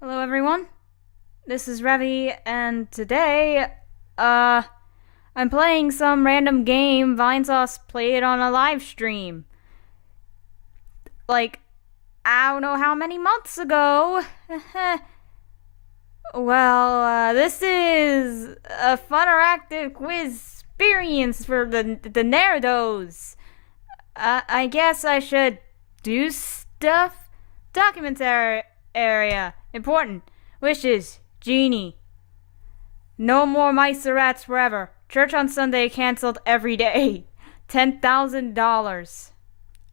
Hello everyone, this is Revvy, and today, I'm playing some random game Vinesauce played on a live stream. Like, I don't know how many months ago. This is a Funteractive Quizsperience for the Narutos. I guess I should do stuff. Documents area. Important. Wishes. Genie. No more mice or rats forever. Church on Sunday canceled every day. $10,000.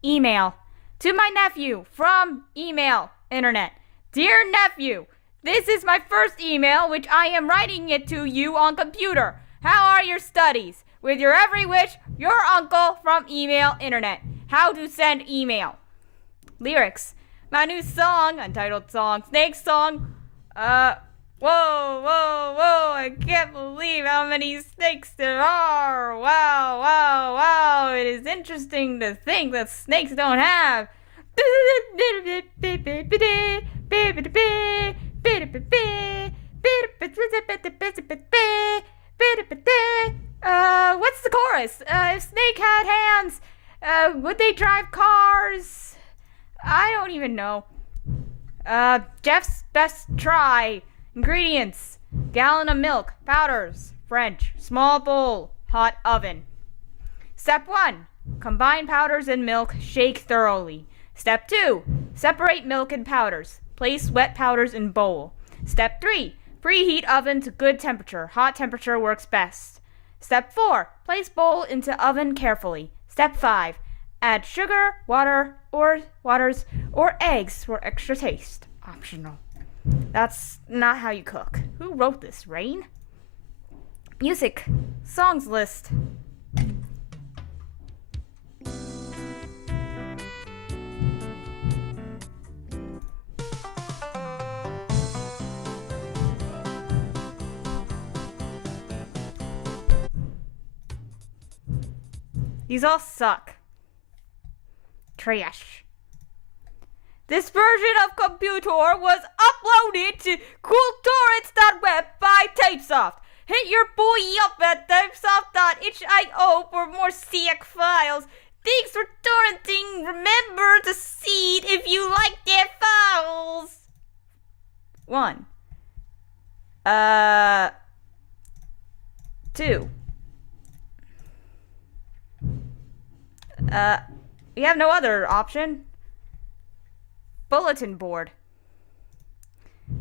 Email. To my nephew from email. Internet. Dear nephew, this is my first email which I am writing it to you on computer. How are your studies? With your every wish, your uncle from email internet. How to send email. Lyrics. My new song, untitled song, Snake Song. Whoa, I can't believe how many snakes there are. Wow, it is interesting to think that snakes don't have. What's the chorus? If snake had hands, would they drive cars? I don't even know. Jeff's best try. Ingredients: gallon of milk, powders, French, small bowl, hot oven. Step 1. Combine powders and milk, shake thoroughly. Step 2. Separate milk and powders. Place wet powders in bowl. Step 3. Preheat oven to good temperature. Hot temperature works best. Step 4. Place bowl into oven carefully. Step 5. Add sugar, waters, or eggs for extra taste. Optional. That's not how you cook. Who wrote this, Rain? Music. Songs list. These all suck. Trash. This version of computer was uploaded to cooltorrents.web by Tapesoft. Hit your boy up at tapesoft.io for more CX files. Thanks for torrenting. Remember to seed if you like their files. 1. 2. We have no other option. Bulletin board.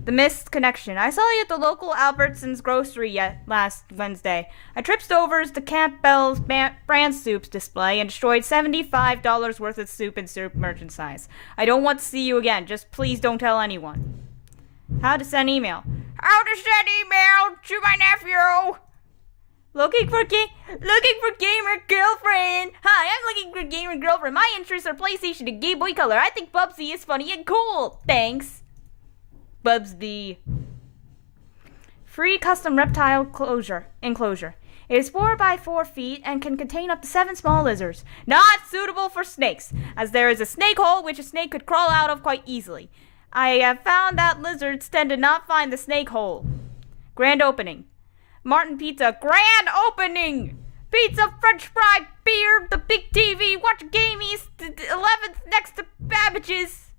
The missed connection. I saw you at the local Albertsons grocery last Wednesday. I tripped over the Campbell's brand soups display and destroyed $75 worth of soup and soup merchandise. I don't want to see you again. Just please don't tell anyone. How to send email. How to send email to my nephew. Looking for gamer girlfriend. Hi, I'm looking for gamer girlfriend. My interests are PlayStation and Game Boy Color. I think Bubsy is funny and cool. Thanks. Bubsy. Free custom reptile enclosure. It is 4 by 4 feet and can contain up to 7 small lizards. Not suitable for snakes, as there is a snake hole which a snake could crawl out of quite easily. I have found that lizards tend to not find the snake hole. Grand opening. Martin Pizza grand opening. Pizza, French fry, beer, the big TV, watch gamies, 11th next to Babbage's.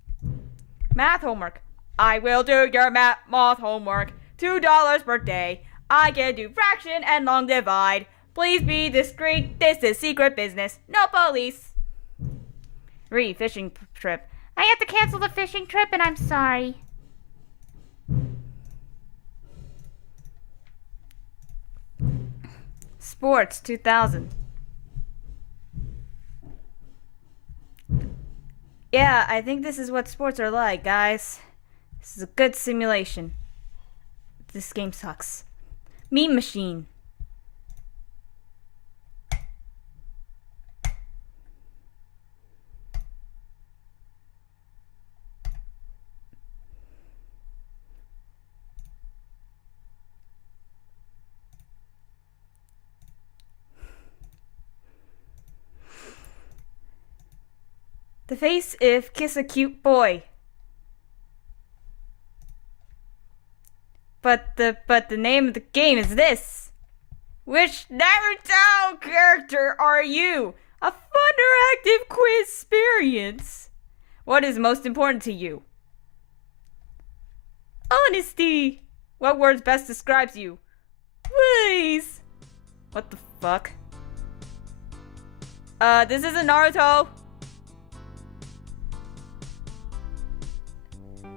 Math homework. I will do your math homework. $2 per day. I can do fraction and long divide. Please be discreet. This is secret business. No police. Fishing trip. I have to cancel the fishing trip and I'm sorry. Sports 2000. Yeah, I think this is what sports are like, guys. This is a good simulation. This game sucks. Meme machine. The face if kiss a cute boy. But the name of the game is this. Which Naruto character are you? A Funteractive Quizsperience. What is most important to you? Honesty. What words best describes you? Please. What the fuck? This isn't Naruto.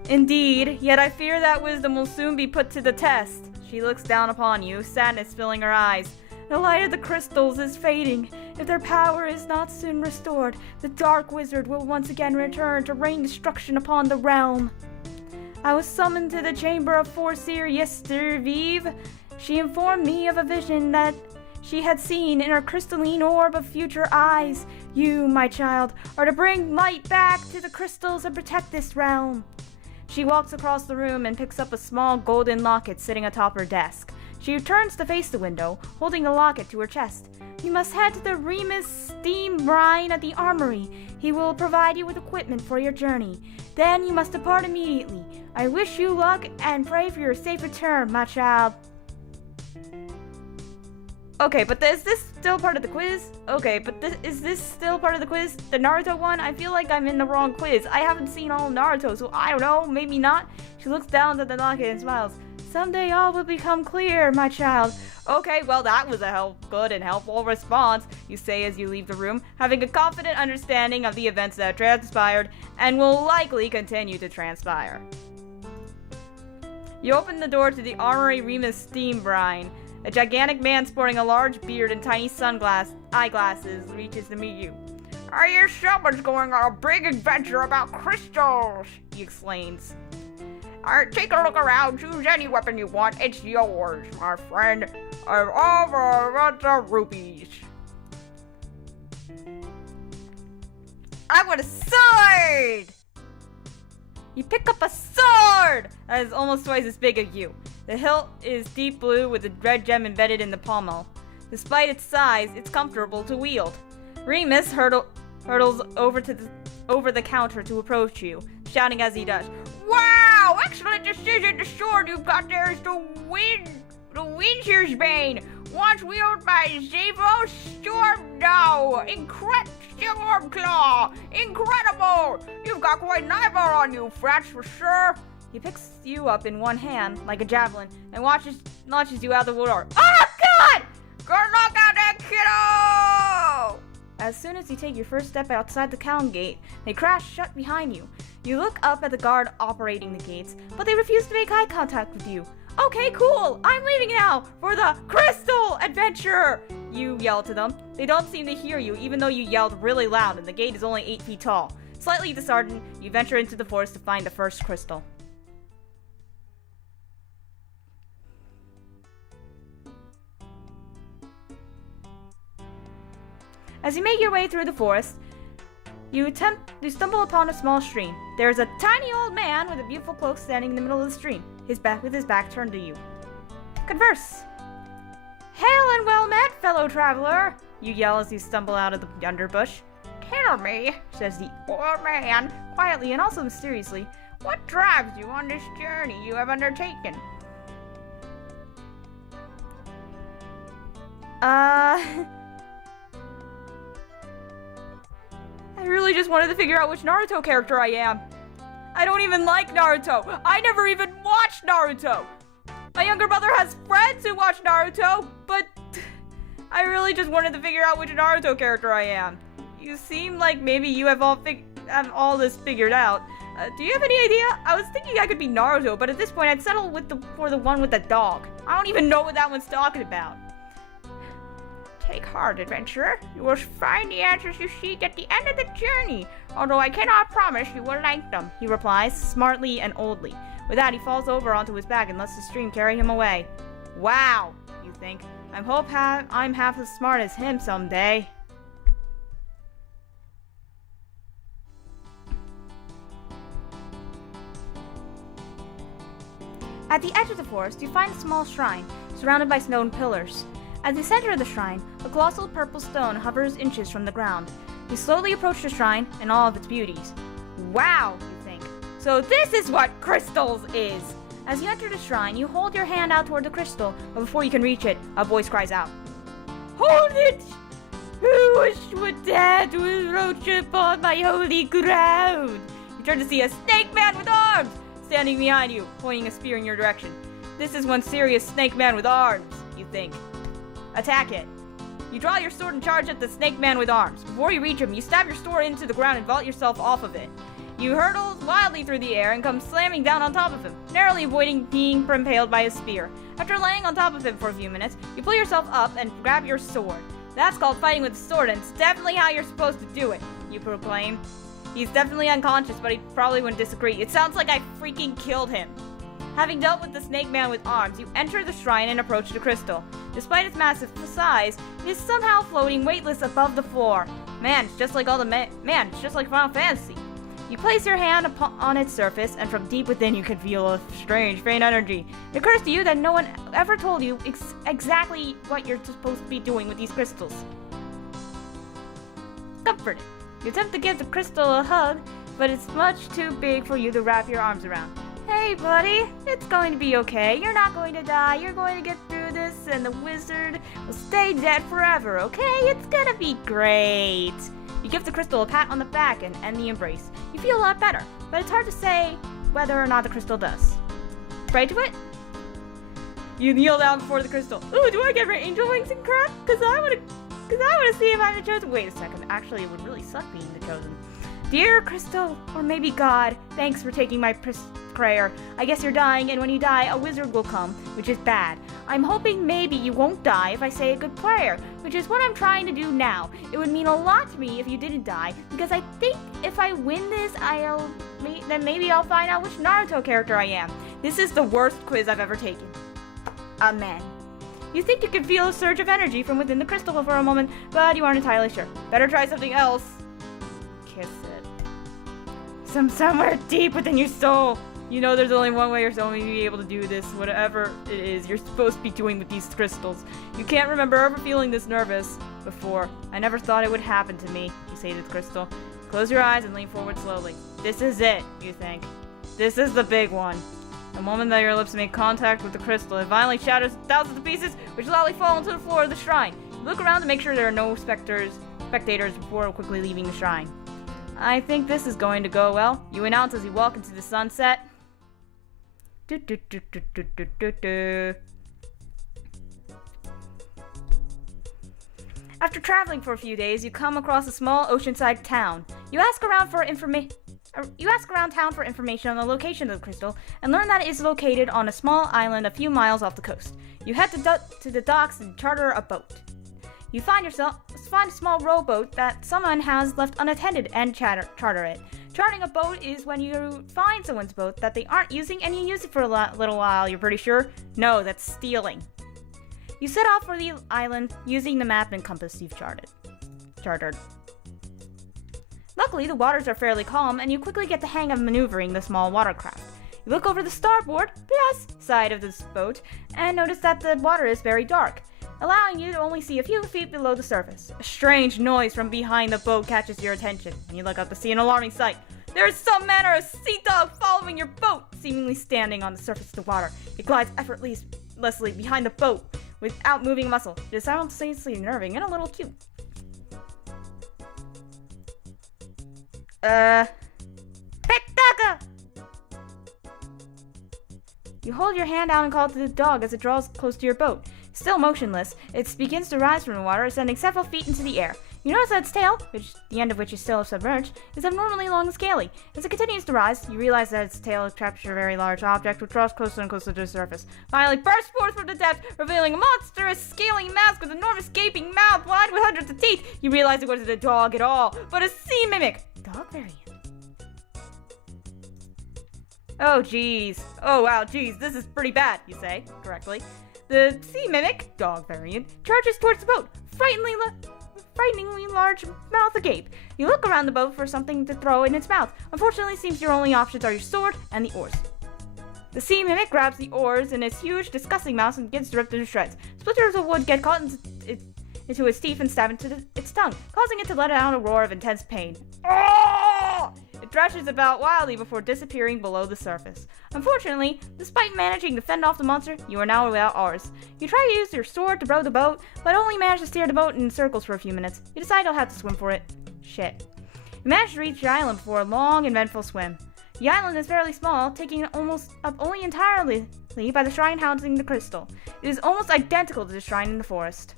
Indeed, yet I fear that wisdom will soon be put to the test. She looks down upon you, sadness filling her eyes. The light of the crystals is fading. If their power is not soon restored, the Dark Wizard will once again return to rain destruction upon the realm. I was summoned to the chamber of Foreseer yestereve. She informed me of a vision that she had seen in her crystalline orb of future eyes. You, my child, are to bring light back to the crystals and protect this realm. She walks across the room and picks up a small golden locket sitting atop her desk. She turns to face the window, holding the locket to her chest. You must head to the Remus steam brine at the armory. He will provide you with equipment for your journey. Then you must depart immediately. I wish you luck and pray for your safe return, my child. Okay, but is this still part of the quiz? Okay, but is this still part of the quiz? The Naruto one? I feel like I'm in the wrong quiz. I haven't seen all of Naruto, so I don't know, maybe not. She looks down at the locket and smiles. Someday all will become clear, my child. Okay, well that was a good and helpful response, you say as you leave the room, having a confident understanding of the events that transpired and will likely continue to transpire. You open the door to the Armory Remus steam brine. A gigantic man sporting a large beard and tiny eyeglasses reaches to meet you. I hear someone's going on a big adventure about crystals, he explains. Alright, take a look around, choose any weapon you want, it's yours, my friend. I've over lots of rupees. I want a sword! You pick up a sword that is almost twice as big as you. The hilt is deep blue with a red gem embedded in the pommel. Despite its size, it's comfortable to wield. Remus hurdles over the counter to approach you, shouting as he does, Wow! Excellent decision! The sword you've got there is the Windsor's Bane! Once wielded by Zavo Stormdow! Stormclaw! Incredible! You've got quite an eyeball on you, Frats, for sure! He picks you up in one hand, like a javelin, and launches you out the door. Oh, God! Good luck out there, kiddo! As soon as you take your first step outside the town gate, they crash shut behind you. You look up at the guard operating the gates, but they refuse to make eye contact with you. Okay, cool! I'm leaving now for the Crystal Adventure! You yell to them. They don't seem to hear you, even though you yelled really loud and the gate is only 8 feet tall. Slightly disheartened, you venture into the forest to find the first crystal. As you make your way through the forest, you stumble upon a small stream. There is a tiny old man with a beautiful cloak standing in the middle of the stream, with his back turned to you. Converse. Hail and well met, fellow traveler! You yell as you stumble out of the underbush. Tell me, says the old man, quietly and also mysteriously, what drives you on this journey you have undertaken? I really just wanted to figure out which Naruto character I am. I don't even like Naruto. I never even watched Naruto. My younger brother has friends who watch Naruto, but I really just wanted to figure out which Naruto character I am. You seem like maybe you have all this figured out. Do you have any idea? I was thinking I could be Naruto, but at this point I'd settle for the one with the dog. I don't even know what that one's talking about. Take heart, adventurer. You will find the answers you seek at the end of the journey, although I cannot promise you will like them, he replies, smartly and oldly. With that, he falls over onto his back and lets the stream carry him away. Wow, you think. I hope I'm half as smart as him someday. At the edge of the forest, you find a small shrine, surrounded by stone pillars. At the center of the shrine, a colossal purple stone hovers inches from the ground. You slowly approach the shrine in all of its beauties. Wow, you think. So this is what crystals is! As you enter the shrine, you hold your hand out toward the crystal, but before you can reach it, a voice cries out. Hold it! Who would dare to encroach upon my holy ground? You turn to see a snake man with arms standing behind you, pointing a spear in your direction. This is one serious snake man with arms, you think. Attack it. You draw your sword and charge at the snake man with arms. Before you reach him, you stab your sword into the ground and vault yourself off of it. You hurtle wildly through the air and come slamming down on top of him, narrowly avoiding being impaled by his spear. After laying on top of him for a few minutes, you pull yourself up and grab your sword. That's called fighting with a sword, and it's definitely how you're supposed to do it, you proclaim. He's definitely unconscious, but he probably wouldn't disagree. It sounds like I freaking killed him. Having dealt with the snake man with arms, you enter the shrine and approach the crystal. Despite its massive size, it is somehow floating weightless above the floor. Man, it's just like it's just like Final Fantasy. You place your hand on its surface, and from deep within you can feel a strange, faint energy. It occurs to you that no one ever told you exactly what you're supposed to be doing with these crystals. Comforted. You attempt to give the crystal a hug, but it's much too big for you to wrap your arms around. Hey, buddy, it's going to be okay. You're not going to die. You're going to get through this, and the wizard will stay dead forever, okay? It's gonna be great. You give the crystal a pat on the back and end the embrace. You feel a lot better, but it's hard to say whether or not the crystal does. Pray to it? You kneel down before the crystal. Ooh, do I get my angel wings and crap? Cause I wanna see if I'm the chosen. Wait a second, actually it would really suck being the chosen. Dear Crystal, or maybe God, thanks for taking my prayer. I guess you're dying, and when you die, a wizard will come, which is bad. I'm hoping maybe you won't die if I say a good prayer, which is what I'm trying to do now. It would mean a lot to me if you didn't die, because I think if I win this, then maybe I'll find out which Naruto character I am. This is the worst quiz I've ever taken. Amen. You think you can feel a surge of energy from within the crystal for a moment, but you aren't entirely sure. Better try something else. Kiss it. Somewhere deep within your soul. You know there's only one way you're going to be able to do this, whatever it is you're supposed to be doing with these crystals. You can't remember ever feeling this nervous before. I never thought it would happen to me, you say to the crystal. Close your eyes and lean forward slowly. This is it, you think. This is the big one. The moment that your lips make contact with the crystal, it violently shatters thousands of pieces, which loudly fall into the floor of the shrine. You look around to make sure there are no spectators before quickly leaving the shrine. I think this is going to go well, you announce as you walk into the sunset. After traveling for a few days, you come across a small oceanside town. You ask around town for information on the location of the crystal and learn that it is located on a small island a few miles off the coast. You head to the docks and charter a boat. You find a small rowboat that someone has left unattended and charter it. Charting a boat is when you find someone's boat that they aren't using and you use it for a little while, you're pretty sure? No, that's stealing. You set off for the island using the map and compass you've chartered. Luckily, the waters are fairly calm and you quickly get the hang of maneuvering the small watercraft. You look over the starboard side of this boat and notice that the water is very dark, allowing you to only see a few feet below the surface. A strange noise from behind the boat catches your attention, and you look up to see an alarming sight. There is some manner of sea dog following your boat, seemingly standing on the surface of the water. It glides effortlessly behind the boat without moving a muscle. It is simultaneously unnerving and a little cute. Peck-dogga! You hold your hand out and call to the dog as it draws close to your boat. Still motionless, it begins to rise from the water, ascending several feet into the air. You notice that its tail, the end of which is still submerged, is abnormally long and scaly. As it continues to rise, you realize that its tail captures a very large object, which draws closer and closer to the surface. Finally bursts forth from the depths, revealing a monstrous, scaly mask with an enormous gaping mouth lined with hundreds of teeth. You realize it wasn't a dog at all, but a sea mimic. Dog variant. Oh, geez. Oh, wow, geez, this is pretty bad, you say, correctly. The sea mimic, dog variant, charges towards the boat, frighteningly large mouth agape. You look around the boat for something to throw in its mouth. Unfortunately, it seems your only options are your sword and the oars. The sea mimic grabs the oars in its huge, disgusting mouth and begins to rip them to shreds. Splinters of wood get caught into its teeth and stab into its tongue, causing it to let out a roar of intense pain. Oh! It It thrashes about wildly before disappearing below the surface. Unfortunately, despite managing to fend off the monster, you are now without oars. You try to use your sword to row the boat, but only manage to steer the boat in circles for a few minutes. You decide you'll have to swim for it. Shit. You manage to reach the island before a long, eventful swim. The island is fairly small, taken almost up only entirely by the shrine housing the crystal. It is almost identical to the shrine in the forest.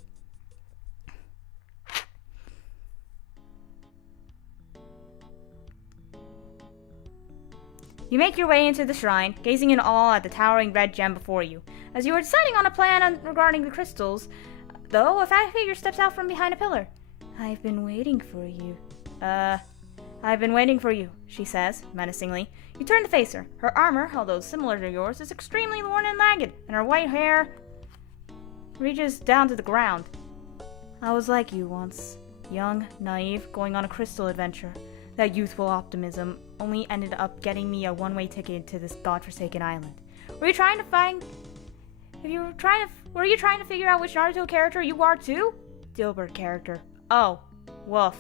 You make your way into the shrine, gazing in awe at the towering red gem before you. As you are deciding on a plan regarding the crystals, though, a fat figure steps out from behind a pillar. I've been waiting for you. I've been waiting for you, she says, menacingly. You turn to face her. Her armor, although similar to yours, is extremely worn and ragged, and her white hair reaches down to the ground. I was like you once. Young, naive, going on a crystal adventure. That youthful optimism only ended up getting me a one-way ticket to this godforsaken island. Were you trying to figure out which Naruto character you are too? Dilbert character. Oh, woof.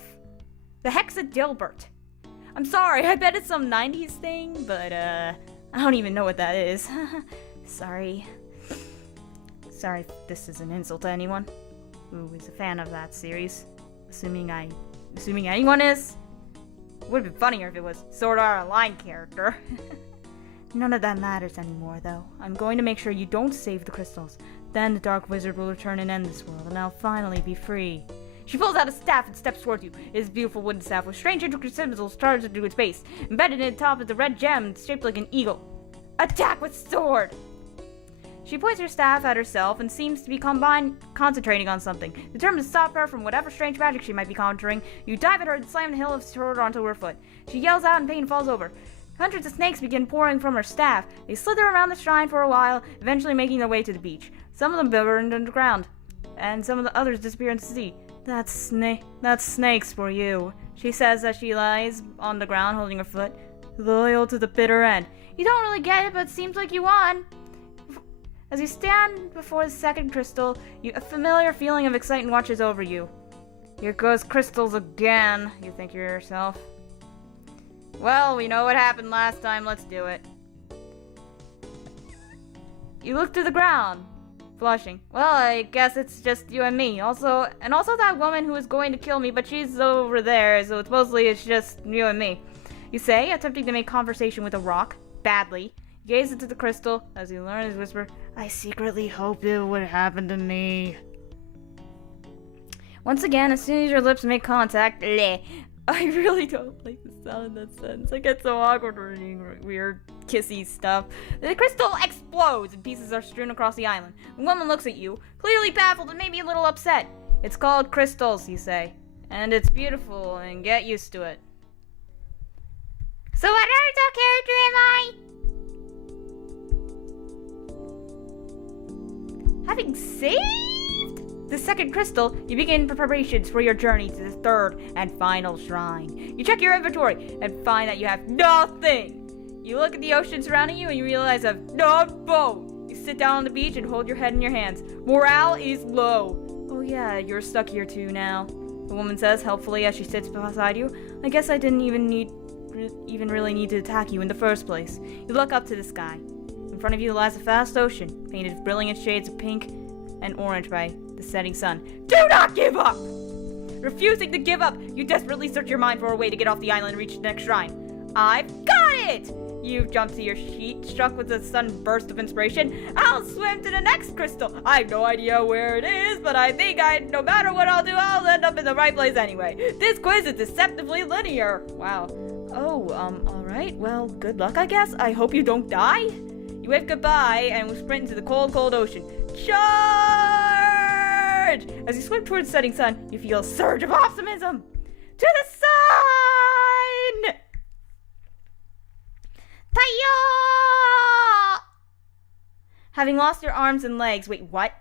The heck's a Dilbert? I'm sorry, I bet it's some 90s thing, but I don't even know what that is. Sorry. Sorry if this is an insult to anyone who is a fan of that series. Assuming anyone is. It would have been funnier if it was Sword Art Online character. None of that matters anymore, though. I'm going to make sure you don't save the crystals. Then the Dark Wizard will return and end this world, and I'll finally be free. She pulls out a staff and steps towards you. It is a beautiful wooden staff with strange intricate symbols charged into its base. Embedded in the top is a red gem shaped like an eagle. Attack with sword! She points her staff at herself and seems to be concentrating on something. Determined to stop her from whatever strange magic she might be conjuring, you dive at her and slam the hilt of the sword onto her foot. She yells out in pain and falls over. Hundreds of snakes begin pouring from her staff. They slither around the shrine for a while, eventually making their way to the beach. Some of them burn underground, and some of the others disappear into the sea. That's snakes for you, she says as she lies on the ground holding her foot. Loyal to the bitter end. You don't really get it, but it seems like you won. As you stand before the second crystal, a familiar feeling of excitement watches over you. Here goes crystals again, you think to yourself. Well, we know what happened last time, let's do it. You look to the ground, flushing. Well, I guess it's just you and me. Also that woman who is going to kill me, but she's over there, so it's just you and me. You say, attempting to make conversation with a rock, badly. You gaze into the crystal as you learn his whisper, I secretly hoped it would happen to me. Once again, as soon as your lips make contact, bleh. I really don't like the sound in that sentence. I get so awkward reading weird kissy stuff. The crystal explodes and pieces are strewn across the island. The woman looks at you, clearly baffled and maybe a little upset. It's called crystals, you say. And it's beautiful, and get used to it. So what Naruto character am I? Having saved the second crystal, you begin preparations for your journey to the third and final shrine. You check your inventory and find that you have nothing. You look at the ocean surrounding you and you realize you have no boat. You sit down on the beach and hold your head in your hands. Morale is low. Oh yeah, you're stuck here too now, the woman says helpfully as she sits beside you. I guess I didn't even really need to attack you in the first place. You look up to the sky. In front of you lies a vast ocean, painted with brilliant shades of pink and orange by the setting sun. Do not give up! Refusing to give up, you desperately search your mind for a way to get off the island and reach the next shrine. I've got it! You jump to your sheet, struck with a sudden burst of inspiration. I'll swim to the next crystal. I have no idea where it is, but I think no matter what I'll do, I'll end up in the right place anyway. This quiz is deceptively linear. Wow. Oh, alright. Well, good luck, I guess. I hope you don't die. You wave goodbye and will sprint into the cold, cold ocean. Charge! As you swim towards the setting sun, you feel a surge of optimism. To the sun! Taiyo! Having lost your arms and legs. Wait, what?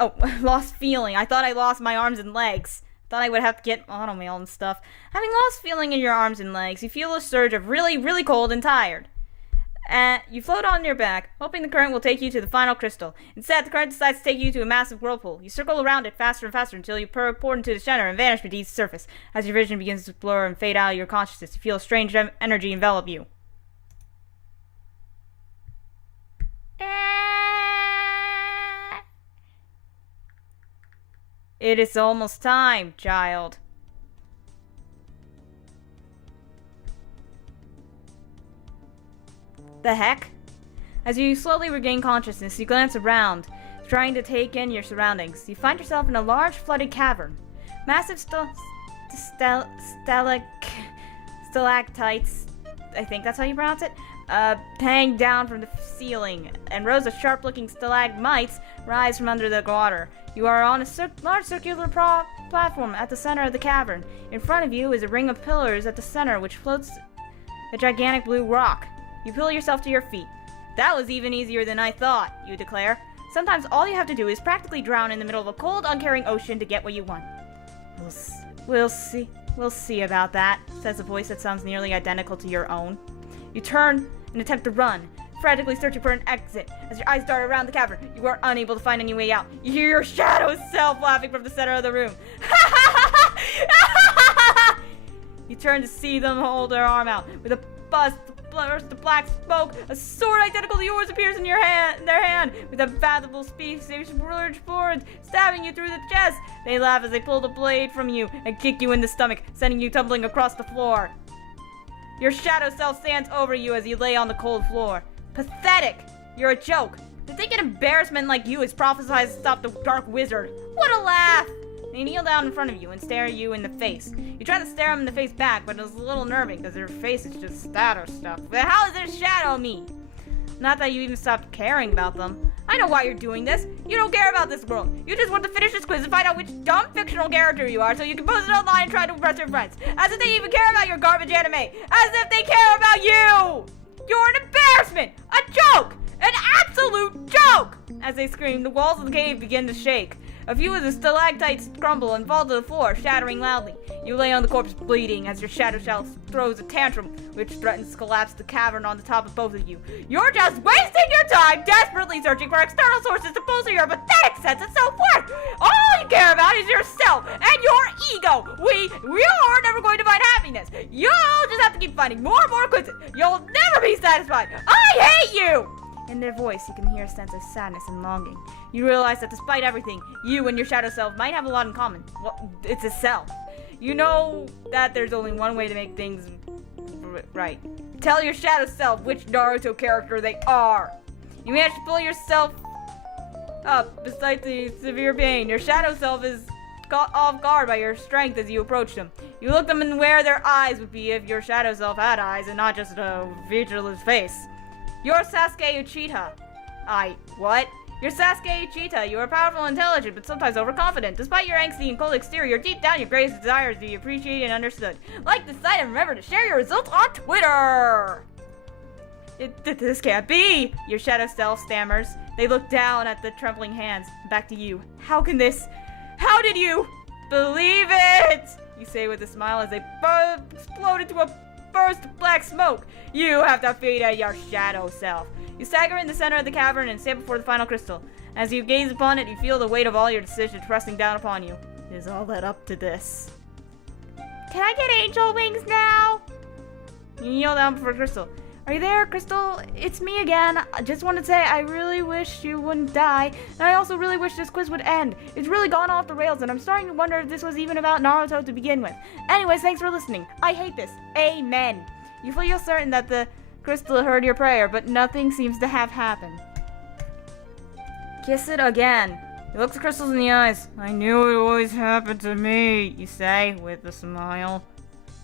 Oh, lost feeling. I thought I lost my arms and legs. Thought I would have to get automail and stuff. Having lost feeling in your arms and legs, you feel a surge of really, really cold and tired. You float on your back, hoping the current will take you to the final crystal. Instead, the current decides to take you to a massive whirlpool. You circle around it faster and faster until you pour into the center and vanish beneath the surface. As your vision begins to blur and fade out of your consciousness, you feel a strange energy envelop you. It is almost time, child. The heck? As you slowly regain consciousness, you glance around, trying to take in your surroundings. You find yourself in a large flooded cavern. Massive stalactites, I think that's how you pronounce it, hang down from the ceiling, and rows of sharp-looking stalagmites rise from under the water. You are on a large circular platform at the center of the cavern. In front of you is a ring of pillars at the center, which floats a gigantic blue rock. You pull yourself to your feet. That was even easier than I thought, you declare. Sometimes all you have to do is practically drown in the middle of a cold, uncaring ocean to get what you want. We'll see about that, says a voice that sounds nearly identical to your own. You turn and attempt to run, frantically searching for an exit. As your eyes dart around the cavern, you are unable to find any way out. You hear your shadow self laughing from the center of the room. You turn to see them hold their arm out. With a burst of black smoke, a sword identical to yours appears in their hand. With unfathomable speed, they surge forward, stabbing you through the chest. They laugh as they pull the blade from you and kick you in the stomach, sending you tumbling across the floor. Your shadow self stands over you as you lay on the cold floor. Pathetic! You're a joke. To think an embarrassment like you is prophesied to stop the dark wizard. What a laugh! They kneel down in front of you and stare at you in the face. You try to stare them in the face back, but it's a little nerving because their face is just statter stuff. But how does their shadow mean? Not that you even stopped caring about them. I know why you're doing this. You don't care about this world. You just want to finish this quiz and find out which dumb fictional character you are so you can post it online and try to impress your friends. As if they even care about your garbage anime. As if they care about you! You're an embarrassment! A joke! An absolute joke! As they scream, the walls of the cave begin to shake. A few of the stalactites crumble and fall to the floor, shattering loudly. You lay on the corpse bleeding as your shadow self throws a tantrum, which threatens to collapse the cavern on the top of both of you. You're just wasting your time desperately searching for external sources to bolster your pathetic sense of self-worth. All you care about is yourself and your ego. You're never going to find happiness. You'll just have to keep finding more and more quizzes. You'll never be satisfied. I hate you! In their voice, you can hear a sense of sadness and longing. You realize that despite everything, you and your shadow self might have a lot in common. Well, it's a self. You know that there's only one way to make things right. Tell your shadow self which Naruto character they are. You manage to pull yourself up despite the severe pain. Your shadow self is caught off guard by your strength as you approach them. You look them in where their eyes would be if your shadow self had eyes and not just a featureless face. You're Sasuke Uchiha. What? You're Sasuke Uchiha. You are powerful and intelligent, but sometimes overconfident. Despite your angsty and cold exterior, deep down your greatest desire is to be appreciated and understood. Like the site and remember to share your results on Twitter! This can't be! Your shadow self stammers. They look down at the trembling hands. Back to you. How did you believe it? You say with a smile as they explode into a burst of black smoke. You have defeated your shadow self. You stagger in the center of the cavern and stand before the final crystal. As you gaze upon it, you feel the weight of all your decisions pressing down upon you. It is all led up to this. Can I get angel wings now? You kneel down before Crystal. Are you there, Crystal? It's me again. I just wanted to say I really wish you wouldn't die, and I also really wish this quiz would end. It's really gone off the rails, and I'm starting to wonder if this was even about Naruto to begin with. Anyways, thanks for listening. I hate this. Amen. You feel certain that the crystal heard your prayer, but nothing seems to have happened. Kiss it again. You look the crystals in the eyes. I knew it would always happen to me, you say, with a smile.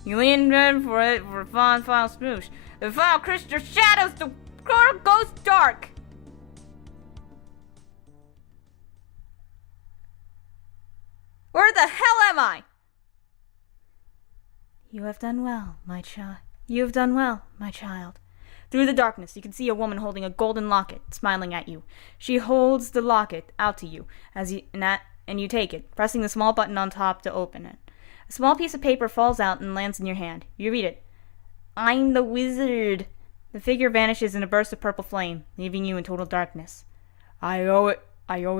You lean in for a final smoosh. The final crystal shadows the corner goes dark. Where the hell am I? You have done well, my child. You have done well, my child. Through the darkness, you can see a woman holding a golden locket, smiling at you. She holds the locket out to you, and you take it, pressing the small button on top to open it. A small piece of paper falls out and lands in your hand. You read it. I'm the wizard. The figure vanishes in a burst of purple flame, leaving you in total darkness. I owe it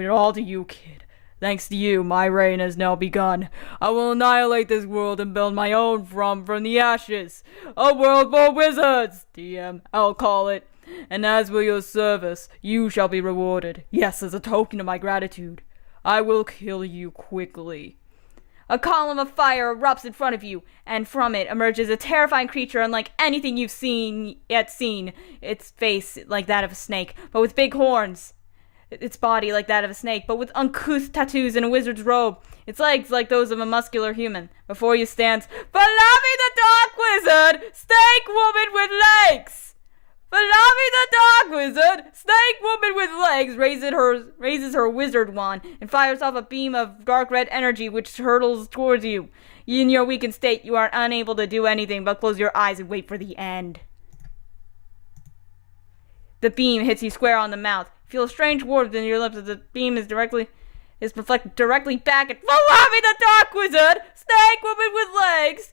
all to you, kid. Thanks to you, my reign has now begun. I will annihilate this world and build my own from the ashes. A world for wizards, DM, I'll call it. And as for your service, you shall be rewarded. Yes, as a token of my gratitude. I will kill you quickly. A column of fire erupts in front of you, and from it emerges a terrifying creature unlike anything you've seen. Its face like that of a snake, but with big horns. Its body like that of a snake, but with uncouth tattoos and a wizard's robe. Its legs like those of a muscular human. Before you stands Falafi the Dark Wizard, Snake Woman with Legs! Falafi the Dark Wizard, Snake Woman with Legs, raises her wizard wand and fires off a beam of dark red energy which hurtles towards you. In your weakened state, you are unable to do anything but close your eyes and wait for the end. The beam hits you square on the mouth. Feel a strange warmth in your lips as the beam is reflected directly back at Falafi the Dark Wizard, Snake Woman with Legs,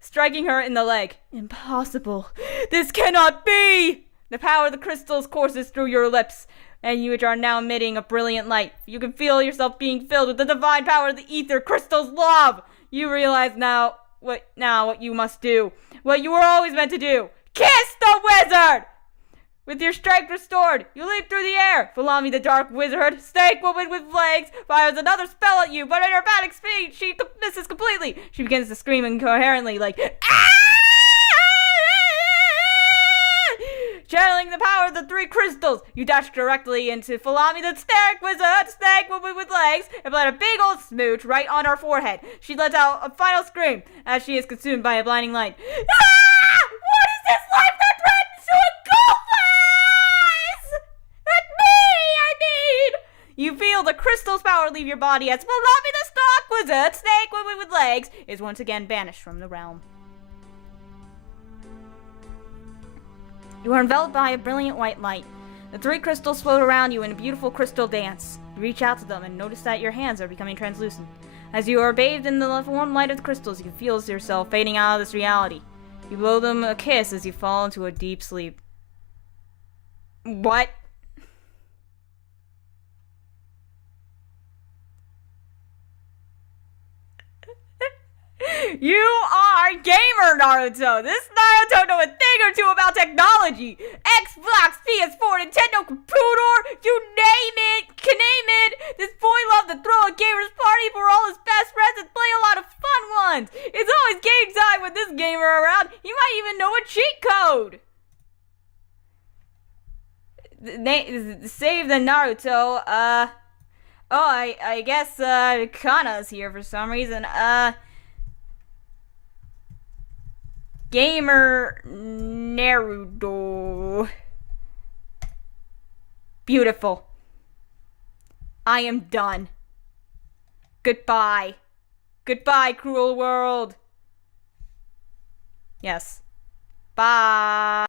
striking her in the leg. Impossible. This cannot be! The power of the crystals courses through your lips, and you which are now emitting a brilliant light. You can feel yourself being filled with the divine power of the ether crystal's love. You realize what you must do. What you were always meant to do. Kiss the wizard! With your strength restored, you leap through the air. Falafi the Dark Wizard, Snake Woman with Legs, fires another spell at you, but in her panic speed, she misses completely. She begins to scream incoherently like, "Ah!" Channeling the power of the three crystals, you dash directly into Falafi the Dark Wizard, Snake Woman with Legs, and plant a big old smooch right on her forehead. She lets out a final scream as she is consumed by a blinding light. Ah! What is this life that threatens to engulf us? You feel the crystal's power leave your body as Falafi the Dark Wizard, Snake Woman with Legs, is once again banished from the realm. You are enveloped by a brilliant white light. The three crystals float around you in a beautiful crystal dance. You reach out to them and notice that your hands are becoming translucent. As you are bathed in the warm light of the crystals, you can feel yourself fading out of this reality. You blow them a kiss as you fall into a deep sleep. What? You are gamer, Naruto! This Naruto know a thing or two about technology! Xbox, PS4, Nintendo computer, you can name it! This boy loved to throw a gamer's party for all his best friends and play a lot of fun ones! It's always game time with this gamer around! He might even know a cheat code! Save the Naruto, I guess, Kana's here for some reason, Gamer Naruto. Beautiful. I am done. Goodbye. Goodbye, cruel world. Yes. Bye.